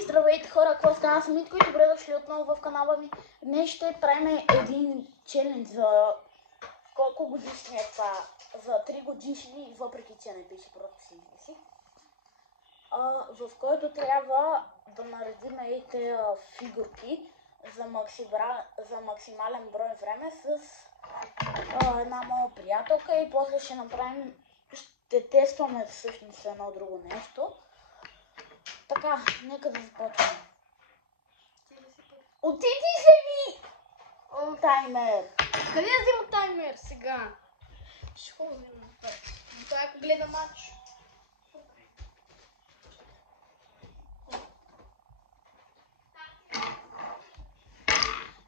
Здравейте хора, какво става? Аз съм Митко и добре дошли отново в канала ми. Днес ще правим един челендж за колко годишни е това? За 3 годишни, въпреки че не пише просто си измисли. В който трябва да наредим тези фигурки за максимален брой време с една моя приятелка и после ще направим, ще тестваме всъщност едно друго нещо. Така, нека да започнем. Отиди се ми! Таймер! Къде да взема таймер сега? Ще го взема напред. Но това ако гледа матч.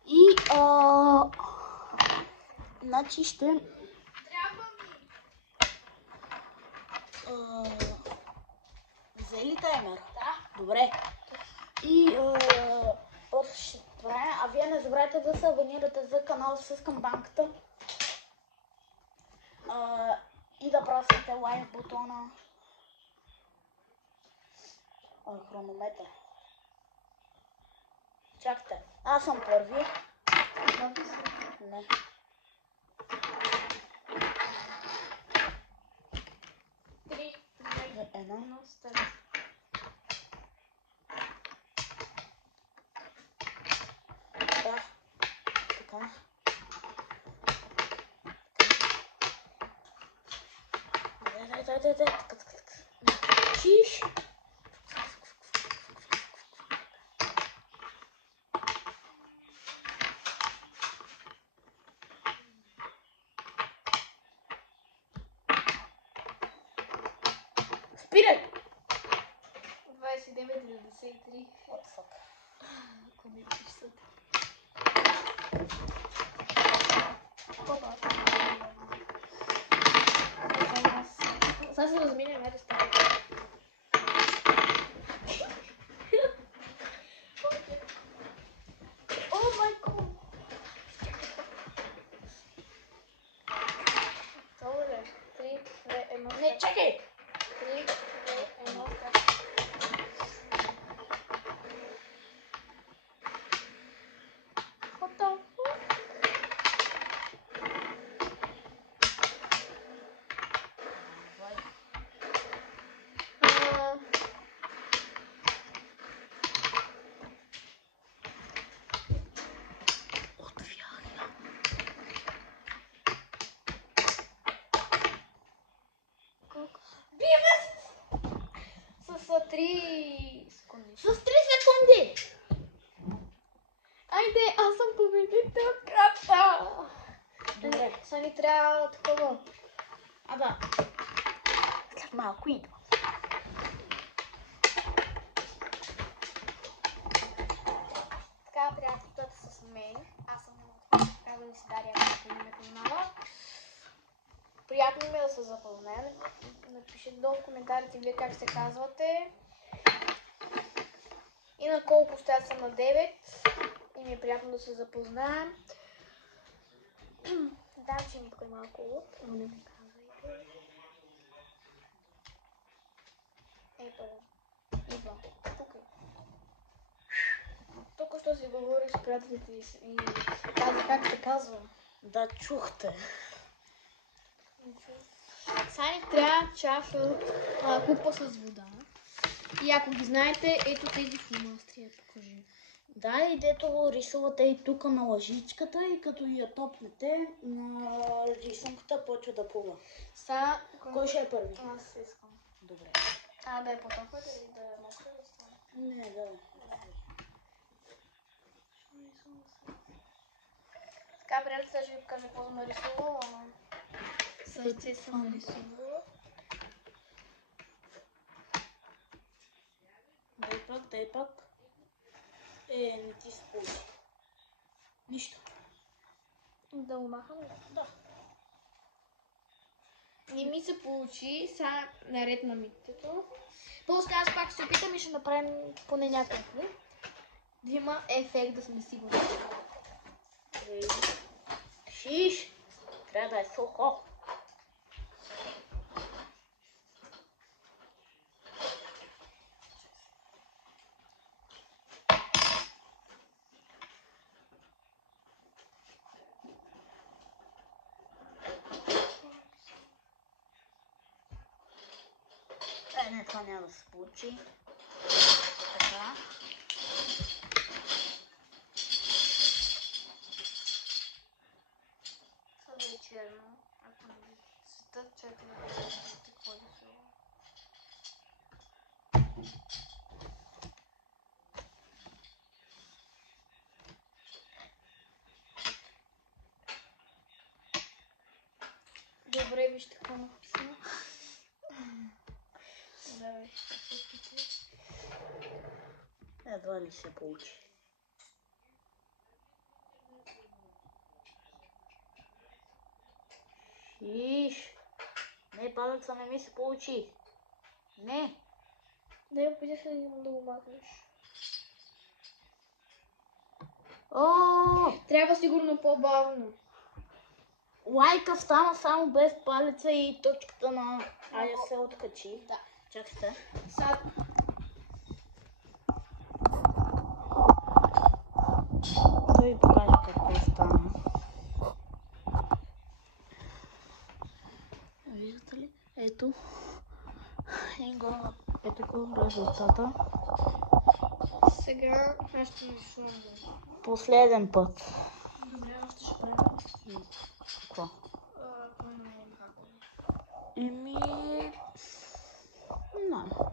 И значи ще... Трябва ми. Взели таймер? Да. Добре. И после ще правим. А вие не забравяйте да се абонирате за канала с камбанката. И да прасвате лайк бутона. Хронометър. Чакайте. Аз съм първи. Не. Три. Едно. Стара. Да. Така. Дай. Чиш. Спирай! 29,93. What the fuck? Ако не пишат. Сега се разменя мерста. О май гот! Добре. 3, 2, 1. Не, чакай! 3, 2, 1. What the fuck? С 3 секунди. С 3 секунди! Айде, аз съм победителката! Добре. Сега ни трябва такова. Да. След малко идва. Така, приятелката с мен. Аз съм казвам да си Дария на името на канала. Приятно ми е да се запознаем. Напишете долу в коментарите вие как се казвате. И на колко ще съм на 9. И ми е приятно да се запознаем. Да, че има тук малко луд, но не ми казвайте. Ето, идва. Тук е. Тук що си говорих с приятелите и каза как се казва. Да, чухте. Сега ни трябва чаша купа с вода. И ако ги знаете, ето тези фломастри, покажи. Да, и дето го рисувате и тук на лъжичката и като я топнете, на рисунката почва да плува. Сега... Кой ще е първи? Аз искам. Добре. Да е по-топла или да е мокра да стане? Не, да. Така, приятелите, ще ви покажа какво съм нарисувала. Сърце съм нарисувала. Дай пак. Не ти се получи. Нищо. Да го махам ли? Да. Не ми се получи, сега наред на митето. После аз пак ще опитам и ще направим поне някакво. Да има ефект, да сме сигурни. Шиш. Трябва да е сухо. Не, това няма да се получи. Така. Сега да е черно. Ако не ви светът, чакайте да видите какво е рисува. Добре, вижте какво написано. Давай, ще се опитам. Едва ли се получи. Иш! Не, палеца не ми се получи. Не! Дай опитай се да го махнеш. О! Трябва сигурно по-бавно. Лайка стана само без палеца и точката на Ая се откачи. Да. Чакайте. Сега Да ви покажа какво стана. Виждате ли? Ето. Ето го резултата. сега аз ще рисувам. Последен път. Добре, още ще правя. Какво? Кой не е хакове? Еми...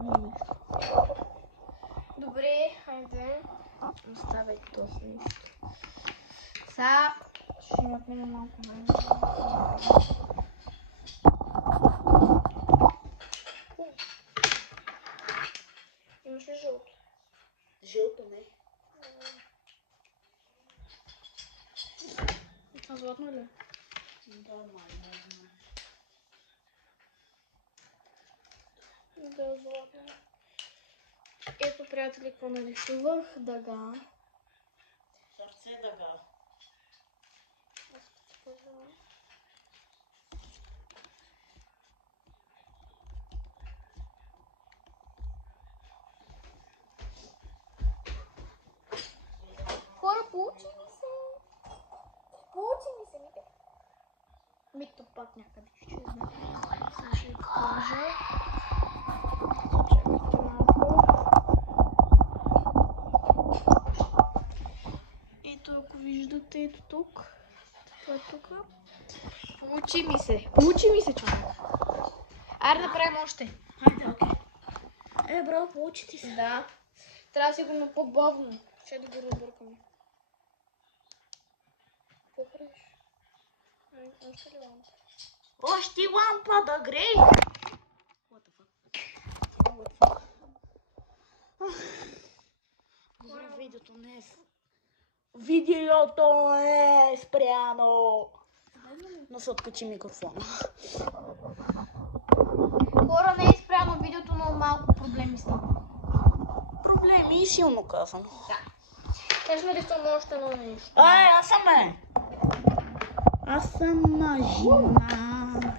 Не мисля. Добре, хайде. Оставяйте този нещо. Сега ще напълня малко време. Имаш ли жълто? Жълто не. Това златно ли? Да, май. Да, златно. Ето, приятели, какво нарисувах. Дъга. Сърце дъга. Аз ще ти кажа. Хора, получи ми се. Получи ми се, мите. Мито пак някъде изчезна. Сега ще ви покажа. Чакайте малко. Ето, ако виждате, ето тук. Това е тук. Получи ми се. Получи ми се, човек. Айде да правим още. Хайде, окей. Браво, получи ти се. Да. Трябва сигурно по-бавно. Ще да го разбъркаме. Какво правиш? Още ли лампа? Още лампа да грей! What the fuck? Видеото не е... Видеото е спряно! Но се откачи микрофона. Хора, не е спрямо видеото, но малко проблеми с него. Проблеми, силно казано. Да. Сега ще нарисувам още едно нещо. Аз съм жена.